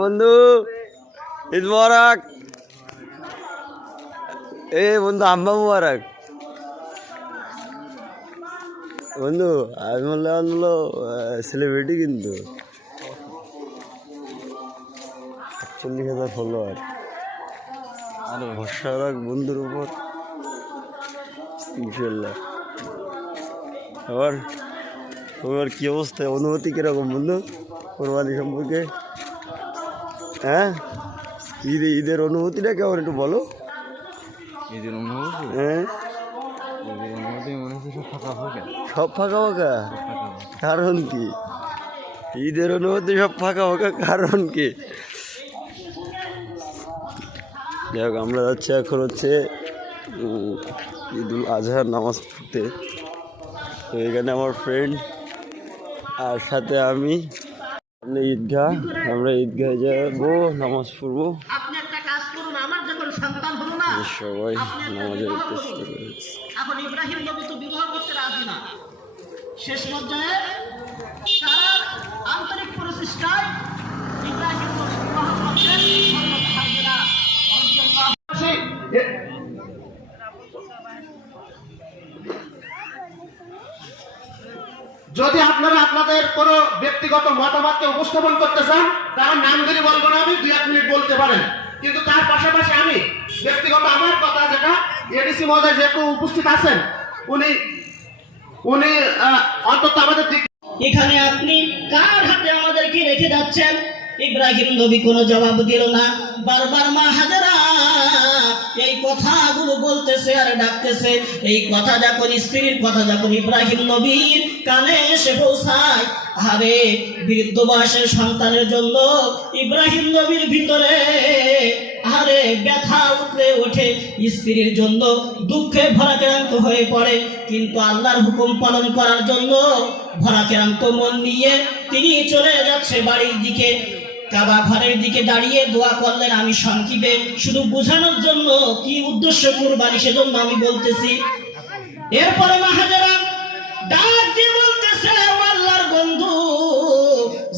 বন্ধু, ঈদ মোবারক। এ, বন্ধু, আম্মা মুবারক। বন্ধু আমি বললাম হলো সেলিব্রিটি কিন্তু। চল্লিশ হাজার ফলোয়ার আর, ভরসা রাখ বন্ধুর উপর। ইনশাল্লাহ আবার তোমার কি অবস্থা? অনুভূতি কীরকম বন্ধু? কোরবানি সম্পর্কে? হ্যাঁ? ঈদে ঈদের অনুভূতিটা কেমন একটু বলো। ঈদের অনুভূতি? হ্যাঁ। মনে সব ফাঁকা ফাঁকা। কারণ কি? ঈদের অনুভূতি সব ফাঁকা ফাঁকা কারণ কি? যাই হোক আমরা যাচ্ছি এখন হচ্ছে ঈদুল আজহার নামাজ পড়তে। তো এখানে আমার ফ্রেন্ড আর সাথে আমি। ঈদগাহ আমরা ঈদগাহে যাব নামাজ পড়ব। সবাই নামাজের উদ্দেশ্য রয়েছে এখন ইব্রাহিম নবী তো বিবাহ করতে রাজি না শেষ পর্যায়ে তার আন্তরিক প্রচেষ্টায় ইব্রাহিম বিবাহ যদি আপনারা আপনাদের কোনো ব্যক্তিগত মতামতকে উপস্থাপন করতে চান, তার নাম ধরে বলব না আমি, দুই এক মিনিট বলতে পারেন। কিন্তু তার পাশাপাশি আমি, ব্যক্তিগত আমার কথা যেটা, এডিসি মহোদয় যেহেতু উপস্থিত আছেন, উনি উনি অন্তত আমাদের এখানে আপনি কার হাতে আমাদেরকে রেখে যাচ্ছেন? ইব্রাহিম নবী কোনো জবাব দিল না। বারবার মা হাজারা এই কথাগুলো বলতেছে আর ডাকতেছে। এই কথা যখন স্ত্রীর কথা যখন ইব্রাহিম নবীর কানে এসে পৌঁছায় আরে বৃদ্ধ বয়সের সন্তানের জন্য ইব্রাহিম নবীর ভিতরে আরে ব্যথা উঠলে ওঠে। স্ত্রীর জন্য দুঃখে ভরাক্রান্ত হয়ে পড়ে। কিন্তু আল্লাহর হুকুম পালন করার জন্য ভরাক্রান্ত মন নিয়ে তিনি চলে যাচ্ছে বাড়ির দিকে। কাবা ঘরের দিকে দাঁড়িয়ে দোয়া করলেন, আমি সংক্ষিপে শুধু বোঝানোর জন্য কি উদ্দেশ্য কুরবানি সেজন্য আমি বলতেছি। এরপরে মাহাজারা ডাক দিয়ে বলতেছে, "ও আল্লাহর বন্ধু,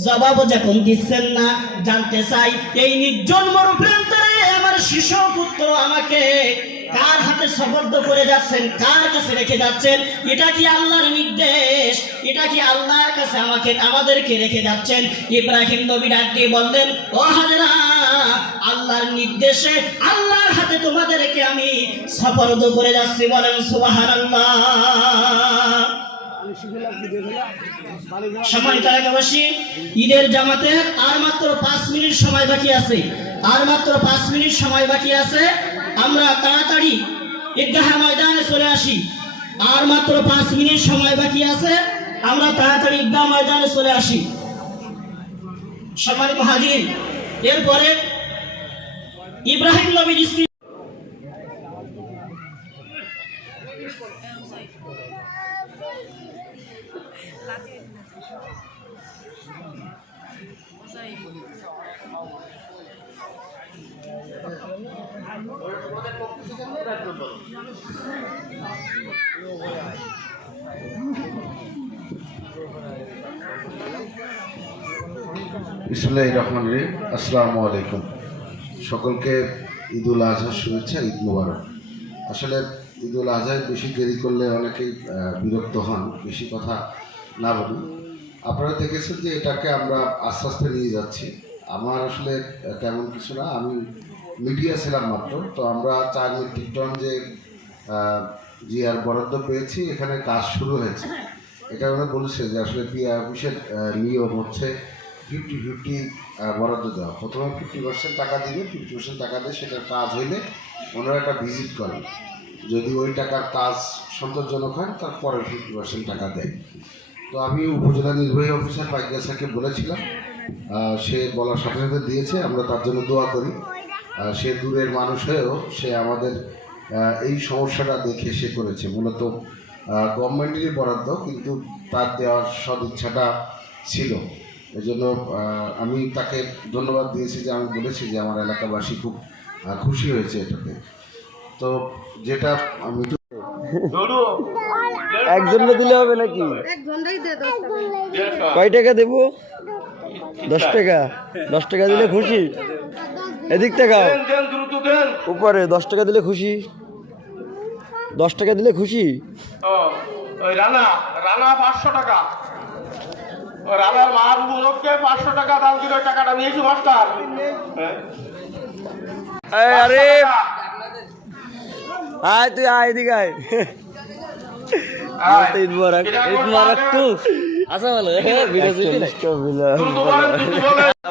জবাব যখন দিচ্ছেন না, জানতে চাই এই নির্জন মরুপ্রান্তরে আমার শিশু পুত্র আমাকে কার হাতে সবর্দ করে যাচ্ছেন কার কাছে রেখে যাচ্ছেন। এটা কি আল্লাহর নির্দেশ? এটা কি আল্লাহর কাছে আমাকে, আমাদেরকে রেখে যাচ্ছেন? ইব্রাহিম নবী ডাক দিয়ে বললেন, ও হাজরা, আল্লাহর নির্দেশে আল্লাহর হাতে তোমাদেরকে আমি সফরদ করে যাচ্ছি। বলেন, সুবহানাল্লাহ। সম্মানিত ঈদের জামাতে আর মাত্র পাঁচ মিনিট সময় বাকি আছে। আর মাত্র পাঁচ মিনিট সময় বাকি আছে। আমরা তাড়াতাড়ি ঈদগাহ ময়দানে চলে আসি। আর মাত্র পাঁচ মিনিট সময় বাকি আছে, আমরা তাড়াতাড়ি ঈদগাহ ময়দানে চলে আসি। সম্মানিত হাজির, এরপরে ইব্রাহিম নবীর স্ত্রী ইসলাই রহমান রে আসসালামু আলাইকুম। সকলকে ঈদুল আজহার শুভেচ্ছা, ঈদ মুবারক। আসলে ঈদুল আজহায় বেশি দেরি করলে অনেকেই বিরক্ত হন, বেশি কথা না বলি আপনারা দেখেছেন যে এটাকে আমরা আস্তে আস্তে নিয়ে যাচ্ছি। আমার আসলে তেমন কিছু না, আমি মিডিয়া ছিলাম মাত্র। তো আমরা চার মেট্রিক টন যে জিআর বরাদ্দ পেয়েছি, এখানে কাজ শুরু হয়েছে। এটা ওরা বলেছে যে আসলে পিআর অফিসের নিয়ম হচ্ছে ফিফটি ফিফটি বরাদ্দ দেওয়া। প্রথমে ফিফটি পার্সেন্ট টাকা দিবে ফিফটি পার্সেন্ট টাকা দিয়ে সেটার কাজ হইলে ওনারা একটা ভিজিট করেন। যদি ওই টাকার কাজ সন্তোষজনক হয়, তারপরে ফিফটি পার্সেন্ট টাকা দেয়। তো আমি উপজেলা নির্বাহী অফিসার পাইকা স্যারকে বলেছিলাম সে বলার সাথে সাথে দিয়েছে, আমরা তার জন্য দোয়া করি। সে দূরের মানুষ হয়েও সে আমাদের এই সমস্যাটা দেখে সে করেছে। মূলত গভর্নমেন্টেরই বরাদ্দ কিন্তু তার দেওয়ার সদিচ্ছাটা ছিল। এই জন্য আমি তাকে ধন্যবাদ দিয়েছি যে আমি বলেছি যে আমার এলাকাবাসী খুব খুশি হয়েছে এটাতে। তো যেটা আমি একটু একজনকে দিলে হবে নাকি? কয় টাকা দেবো? দশ টাকা। দশ টাকা দিলে খুশি? এদিক থেকে উপরে দশ টাকা দিলে খুশি। দশ টাকা দিলে খুশি। রানা রানা পাঁচশো টাকা। পাঁচশো টাকা দাম দিল টাকাটা নিয়েছি মাস্টার। হ্যাঁ। আরে। আয় তুই আয় এদিকে আয়। আয়। ঈদ মোবারক। এটা ঈদ মোবারক তো। আচ্ছা ভালো।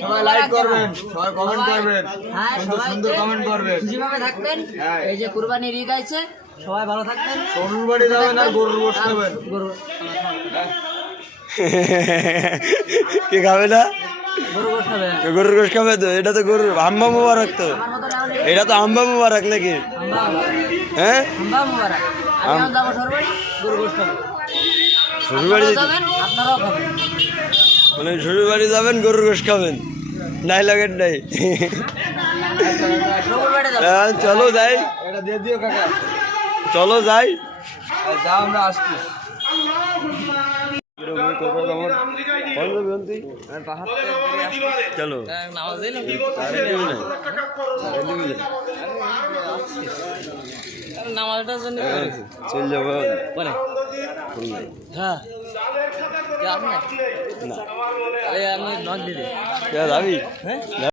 সবাই লাইক করবেন সবাই কমেন্ট করবেন হ্যাঁ, সুন্দর সুন্দর কমেন্ট করবেন। খুশিভাবে থাকবেন। এই যে কুরবানির ঈদ আছে সবাই ভালো থাকবেন। গরুর বাড়ি যাবেন আর গরুর গোশ খাবেন। গরু কে খাবে না গরুর গোশ খাবে। তো এটা তো গরুর আম্বা মুবারক তো। এটা তো আম্বা মুবারক নাকি? হ্যাঁ? আপনারাও খাবেন। মানে শ্বশুর বাড়ি যাবেন গরুর গোশ খাবেন। নাই লাগেন নাই। হ্যাঁ, চলো যাই। চলো যাই। আমরা আসছি চলো। নামাজটার জন্য চল যাব হ্যাঁ। না। আরে আমি নক দিদি। যাবি হ্যাঁ?